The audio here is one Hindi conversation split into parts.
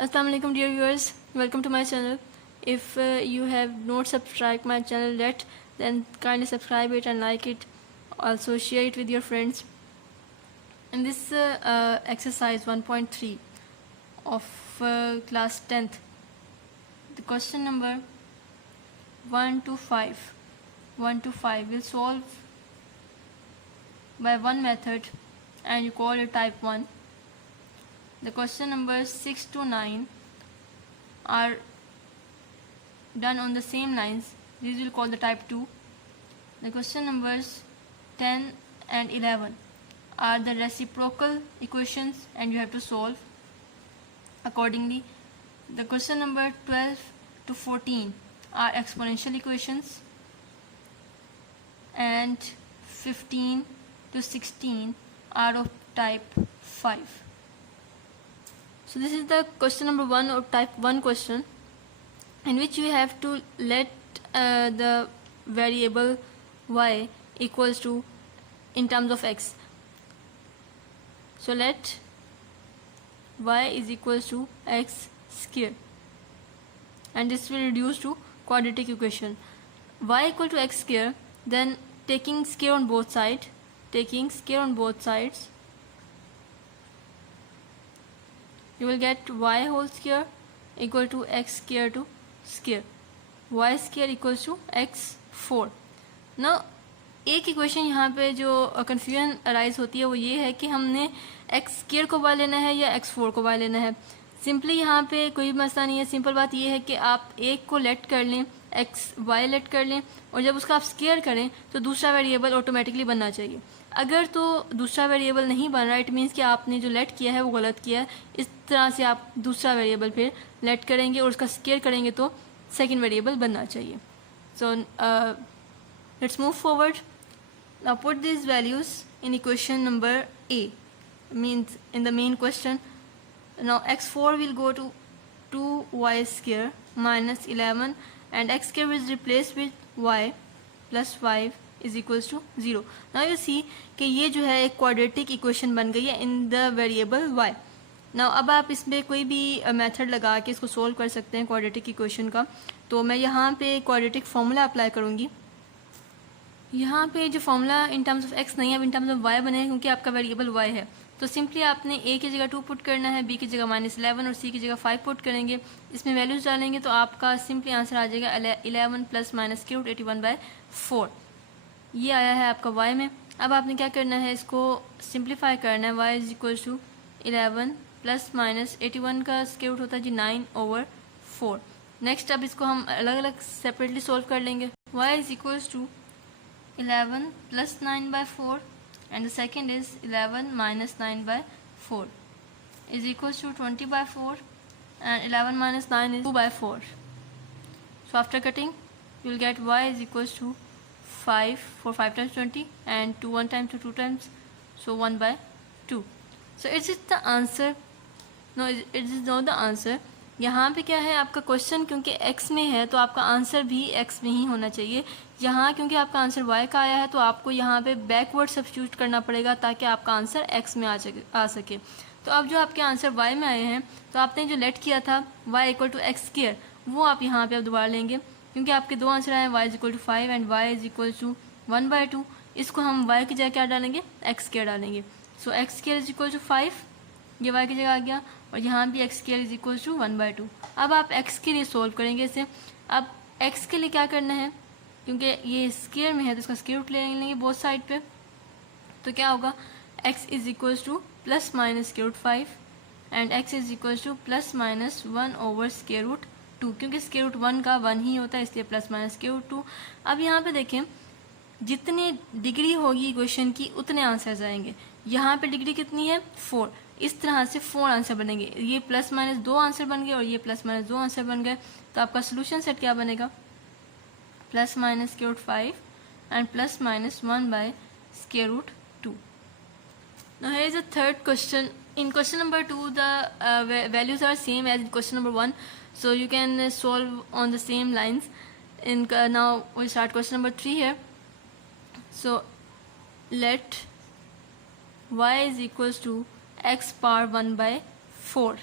Assalamu alaikum dear viewers, welcome to my channel. If you have not subscribed my channel yet, then kindly subscribe it and like it. Also share it with your friends. In this exercise 1.3 of class 10th, the question number 1 to 5 will solve by one method and you call it type 1. The question numbers 6 to 9 are done on the same lines. These will call the type 2. The question numbers 10 and 11 are the reciprocal equations and you have to solve accordingly. The question number 12 to 14 are exponential equations, and 15 to 16 are of type 5. So this is the question number 1 of type 1 question, in which you have to let the variable y equals to in terms of x. So let y is equals to x square, and this will reduce to quadratic equation. Y equal to x square, then taking square on both sides, you will get y whole square equal to x square to square, y square equals to x4. Now एक इक्वेशन यहाँ पे जो कन्फ्यूजन अराइज होती है वो ये है कि हमने एक्स स्क्वायर को y लेना है या x4 को y लेना है. सिंपली यहाँ पे कोई मसला नहीं है. सिंपल बात ये है कि आप एक को लेट कर लें, एक्स वाई लेट कर लें, और जब उसका आप स्क्वायर करें तो दूसरा वेरिएबल ऑटोमेटिकली बनना चाहिए. अगर तो दूसरा वेरिएबल नहीं बन रहा, इट मीन्स कि आपने जो लेट किया है वो गलत किया है. इस तरह से आप दूसरा वेरिएबल फिर लेट करेंगे और उसका स्क्वायर करेंगे तो सेकेंड वेरिएबल बनना चाहिए. So let's move forward. Now put these values in equation number A, means in the main question. Now x4 will go to 2y square minus 11 and x square is replaced with y plus 5 is equals to 0. Now you see कि ये जो है एक quadratic equation बन गई है in the variable y. Now अब आप इसमें कोई भी मेथड लगा के इसको सोल्व कर सकते हैं quadratic equation का. तो मैं यहाँ पे quadratic formula अप्लाई करूँगी. यहाँ पे जो formula in terms of x नहीं है, अब इन टर्म्स ऑफ y बने, क्योंकि आपका वेरिएबल y है. तो सिंपली आपने a की जगह 2 पुट करना है, b की जगह -11 और c की जगह 5 पुट करेंगे. इसमें वैल्यूज डालेंगे तो आपका सिंपली आंसर आ जाएगा 11 प्लस माइनस क्यूब 81/4. ये आया है आपका y में. अब आपने क्या करना है, इसको सिंप्लीफाई करना है. y is equal to 11 plus minus 81 का स्क्वायर रूट होता है जी 9/4. नेक्स्ट अब इसको हम अलग अलग सेपरेटली सोल्व कर लेंगे. y is equal to 11 plus 9/4 and the second is 11 minus 9/4 is equals to 20/4 and 11 minus 9 is 2/4. So after cutting you will get y is equals to 5 for 5 times 20 and 2 1 times to 2 times, so 1/2. So is it the answer? No, it is not the answer. यहाँ पे क्या है, आपका क्वेश्चन क्योंकि x में है तो आपका आंसर भी x में ही होना चाहिए. यहाँ क्योंकि आपका आंसर y का आया है तो आपको यहाँ पे बैकवर्ड सब्स्टिट्यूट करना पड़ेगा ताकि आपका आंसर x में आ सके. तो अब जो आपके आंसर y में आए हैं, तो आपने जो लेट किया था y equal to X square, वो आप यहाँ पे अब दोबारा लेंगे, क्योंकि आपके दो आंसर आए y is equal to 5 and y is equal to 1/2. इसको हम y की जगह क्या डालेंगे, एक्स स्क्वायर डालेंगे. So X square is equal to 5, ये y की जगह आ गया, और यहाँ भी X square is equal to 1/2. अब आप x के लिए सोल्व करेंगे इसे. अब x के लिए क्या करना है, क्योंकि ये स्क्वायर में है तो इसका स्क्वायर रूट ले लेंगे बोथ साइड पे. तो क्या होगा, x is equal to plus minus square root 5 and x is equal to plus minus 1/√2, क्योंकि स्क्वायर रूट 1 का 1 ही होता है, इसलिए प्लस माइनस स्क्वायर रूट 2. अब यहाँ पे देखें, जितनी डिग्री होगी इक्वेशन की उतने आंसर आएंगे. यहाँ पे डिग्री कितनी है, 4. इस तरह से 4 आंसर बनेंगे. ये प्लस माइनस 2 आंसर बन गए और ये प्लस माइनस 2 आंसर बन गए. तो आपका सोल्यूशन सेट क्या बनेगा, plus minus square root 5 and plus minus 1/√2. Now here is the third question. In question number 2 the values are same as in question number 1, so you can solve on the same lines. Now we'll start question number 3 here. So let y is equals to x power 1/4.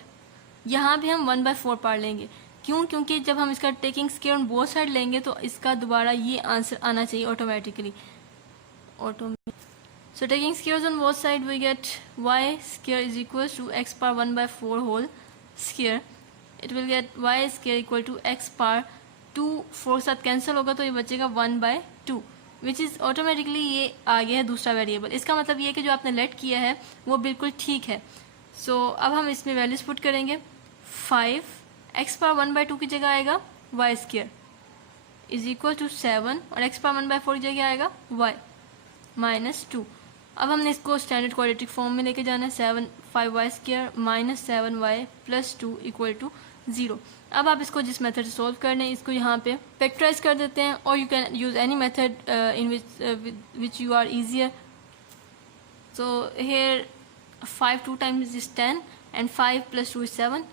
यहाँ भी हम 1/4 पार लेंगे। क्यों? क्योंकि जब हम इसका taking square on both side लेंगे तो इसका दोबारा ये आंसर आना चाहिए automatically. So taking squares on both sides, we get y square is equals to x power 1/4 whole square. It will get y square equal to x power 2, 4 साथ कैंसिल होगा तो ये बचेगा 1/2, विच इज़ ऑटोमेटिकली ये आ गया है दूसरा वेरिएबल। इसका मतलब ये कि जो आपने लेट किया है वो बिल्कुल ठीक है। सो अब हम इसमें वैल्यूज पुट करेंगे। 5 x पावर 1/2 की जगह आएगा y square is equal to 7 और x पावर 1/4 की जगह आएगा y -2। अब हमने इसको स्टैंडर्ड क्वाड्रेटिक फॉर्म में लेके जाना है। 5y square minus 7y plus 2 equal to 0। अब आप इसको जिस मेथड से सॉल्व करने हैं इसको यहाँ पे फैक्टराइज कर देते हैं, और you can use any method in which you are easier. So here 5 2 times is 10 and 5 plus 2 is 7.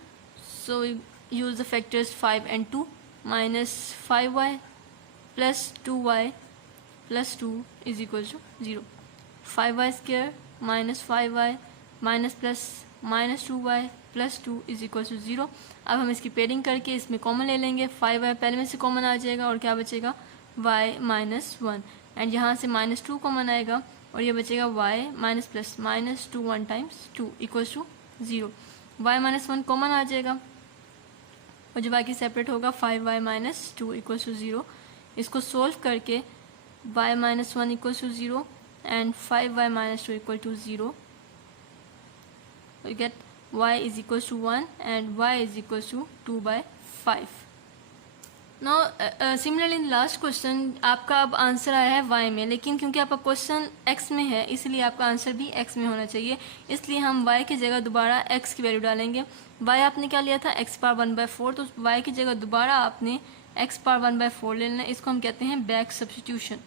So use the factors 5 and 2 minus 5y plus 2y plus 2 is equal to 0. 5y square minus 5y minus plus minus 2y plus 2 is equal to 0. अब हम इसकी पेयरिंग करके इसमें कॉमन ले लेंगे। 5y पहले में से कॉमन आ जाएगा और क्या बचेगा y -1, एंड यहाँ से -2 कॉमन आएगा और ये बचेगा y minus plus -2 1 times 2 equals to 0। y -1 common आ जाएगा और जो बाकी सेपरेट होगा 5y -2 इक्वल्स टू 0। इसको सोल्व करके y -1 equals to 0 and 5y -2 equal to 0, we get y is equals to 1 and y is equals to 2/5. Now similarly in last question आपका अब आंसर आया है y में, लेकिन क्योंकि आपका क्वेश्चन x में है इसलिए आपका आंसर भी x में होना चाहिए। इसलिए हम y की जगह दोबारा x की वैल्यू डालेंगे। y आपने क्या लिया था x पावर 1/4, तो y की जगह दोबारा आपने x पावर 1/4 ले लेना। इसको हम कहते हैं बैक सब्स्टिट्यूशन।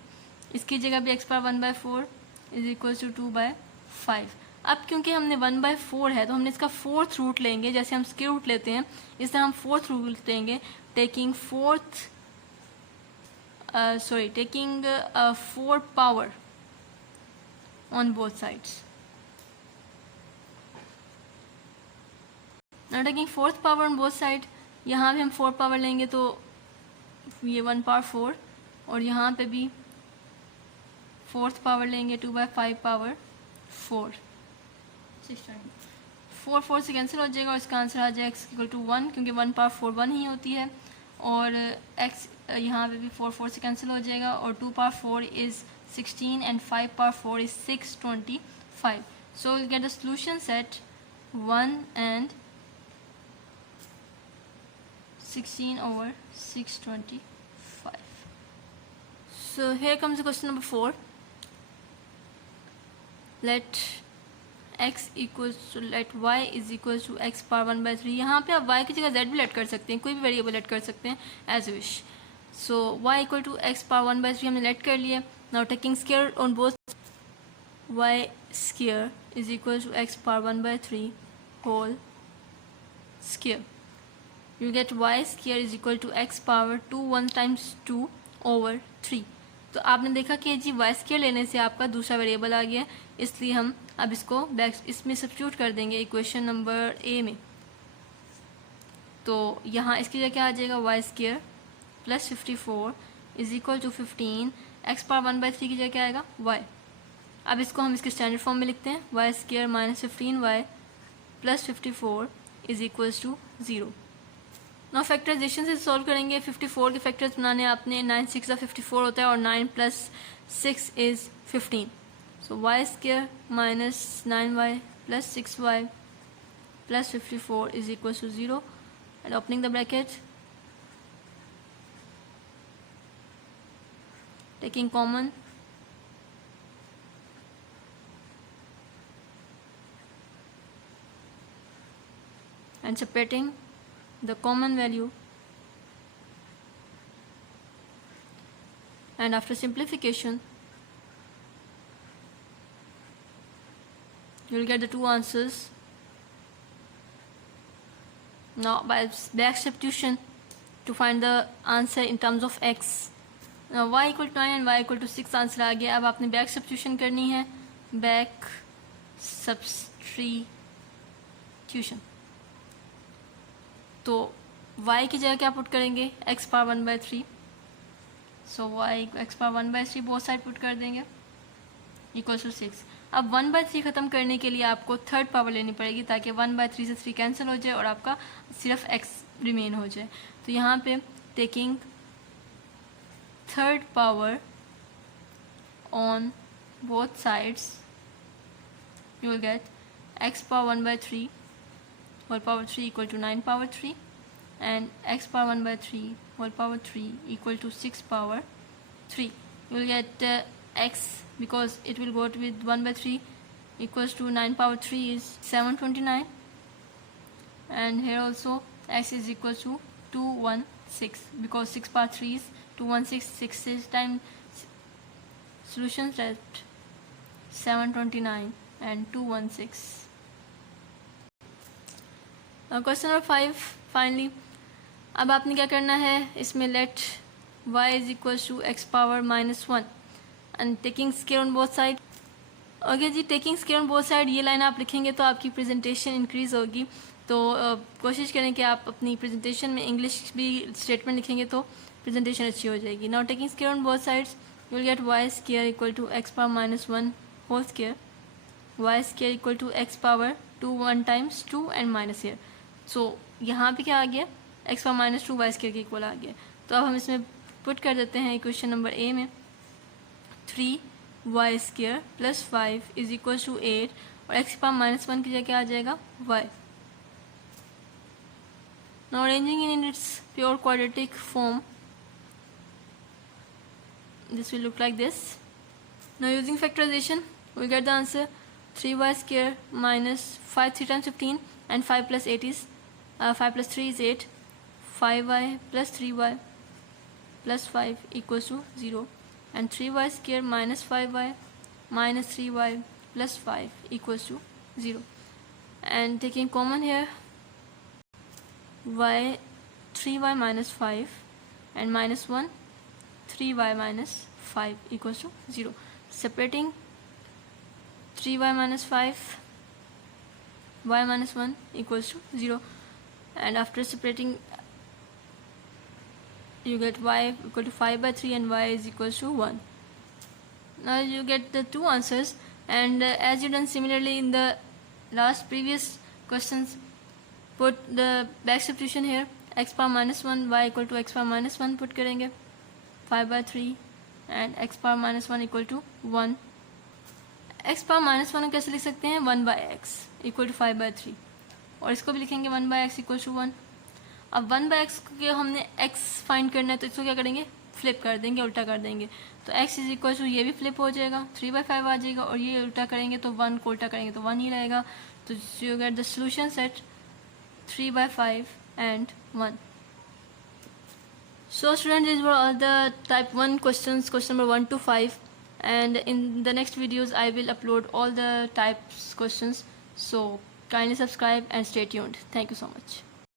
इसकी जगह भी x power 1/4 is equal to 2/5। अब क्योंकि हमने 1/4 है तो हमने इसका 4th रूट लेंगे, जैसे हम स्क्वायर रूट लेते हैं इस तरह हम 4th रूट लेंगे, taking 4 power on both sides. Now taking 4th power on both sides, यहाँ भी हम 4 पावर लेंगे तो ये 1 पावर 4, और यहाँ पे भी 4th पावर लेंगे 2/5 पावर 4। 4 से कैंसिल हो जाएगा और इसका आंसर आ जाएगा x इक्वल टू 1, क्योंकि 1 पावर 4 1 ही होती है, और x यहाँ पे भी 4 से कैंसिल हो जाएगा, और 2 power 4 is 16 and 5 power 4 is 625। So will get the solution set 1 and 16/625. So here comes the question number 4. Let y is equals to x power 1/3। यहाँ पे आप y की जगह z भी लेट कर सकते हैं, कोई भी वेरिएबल लेट कर सकते हैं as wish. So y equal to x power 1/3 हमने लेट कर लिया। Now taking square on both, y square is equal to x power 1/3 whole square. You get y square is equal to x power 2 1 times 2/3। तो आपने देखा कि जी y स्क्वायर लेने से आपका दूसरा वेरिएबल आ गया, इसलिए हम अब इसको बैक इसमें सब्स्टिट्यूट कर देंगे इक्वेशन नंबर ए में। तो यहाँ इसकी जगह क्या आ जाएगा y square plus 54 is equal to 15, x power 1/3 की जगह क्या आएगा y। अब इसको हम इसके स्टैंडर्ड फॉर्म में लिखते हैं, y square minus 15y plus 54 is equals to 0। Now factorisation से सॉल्व करेंगे। 54 के फैक्टर्स बनाने आपने 9 6 54 होता है और 9 + 6 is 15। So y square minus 9y plus 6y plus 54 is equal to 0 and opening the bracket, taking common, and separating the common value, and after simplification you will get the two answers. Now by back substitution to find the answer in terms of x, now y equal to 9 and y equal to 6 answer आ गया। अब आपने बैक सब्स्टिट्यूशन करनी है, बैक सब्स्टिट्यूशन। तो y की जगह क्या पुट करेंगे, x पावर 1/3, सो y x power 1/3 both side put कर देंगे इक्वल टू 6। अब 1/3 ख़त्म करने के लिए आपको थर्ड पावर लेनी पड़ेगी ताकि 1/3 से 3 कैंसिल हो जाए और आपका सिर्फ x रिमेन हो जाए। तो यहाँ पे taking third power on both sides you will get x power 1/3 whole power 3 equal to 9 power 3 and x power 1/3 whole power 3 equal to 6 power 3. You will get x, because it will go with 1/3 equals to 9 power 3 is 729, and here also x is equal to 216 because 6 power 3 is 216. 6 times solutions left 729 and 216. Question number 5 finally. अब आपने क्या करना है, इसमें let y is equals to x power -1 and taking square on both side. Okay जी, taking square on both side ये लाइन आप लिखेंगे तो आपकी प्रेजेंटेशन इंक्रीज होगी। तो कोशिश करें कि आप अपनी प्रेजेंटेशन में इंग्लिश भी स्टेटमेंट लिखेंगे तो प्रेजेंटेशन अच्छी हो जाएगी। Now taking square on both sides you will get y square equal to x power -1 whole square, y square equal to x power 2 1 times 2 and minus year. सो यहाँ पे क्या आ गया, x पावर -2 y स्क्वायर के इक्वल आ गया। तो अब हम इसमें पुट कर देते हैं इक्वेशन नंबर ए में 3y square plus 5 is equal to 8 और x पावर -1 की जगह आ जाएगा y। Now arranging in its pure quadratic form this will look like this. Now using factorization we get the answer 3y square minus 5 3 times 15 and 5 plus 8 is 5 plus 3 is 8, 5y plus 3y plus 5 equals to 0 and 3y square minus 5y minus 3y plus 5 equals to 0, and taking common here y 3y minus 5 and minus 1 3y minus 5 equals to 0. Separating 3y minus 5 y minus 1 equals to 0, and after separating you get y equal to 5/3 and y is equals to 1. Now you get the two answers, and as you done similarly in the last previous questions, put the back substitution here, x power -1 y equal to x power -1 put करेंगे 5/3 and x power -1 equal to 1. x power -1 कैसे लिख सकते हैं, 1/x equal to 5/3, और इसको भी लिखेंगे 1/x equal to 1. अब 1/x के हमने x फाइंड करना है तो इसको क्या करेंगे, फ्लिप कर देंगे, उल्टा कर देंगे। तो x इज इक्वल टू ये भी फ्लिप हो जाएगा, 3/5 आ जाएगा, और ये उल्टा करेंगे तो 1 को उल्टा करेंगे तो 1 ही रहेगा। तो you get the solution set 3/5 and 1. So students, these were all the type 1 questions, question number 1 to 5, and in the next videos I will upload all the types questions, so kindly subscribe and stay tuned. Thank you so much.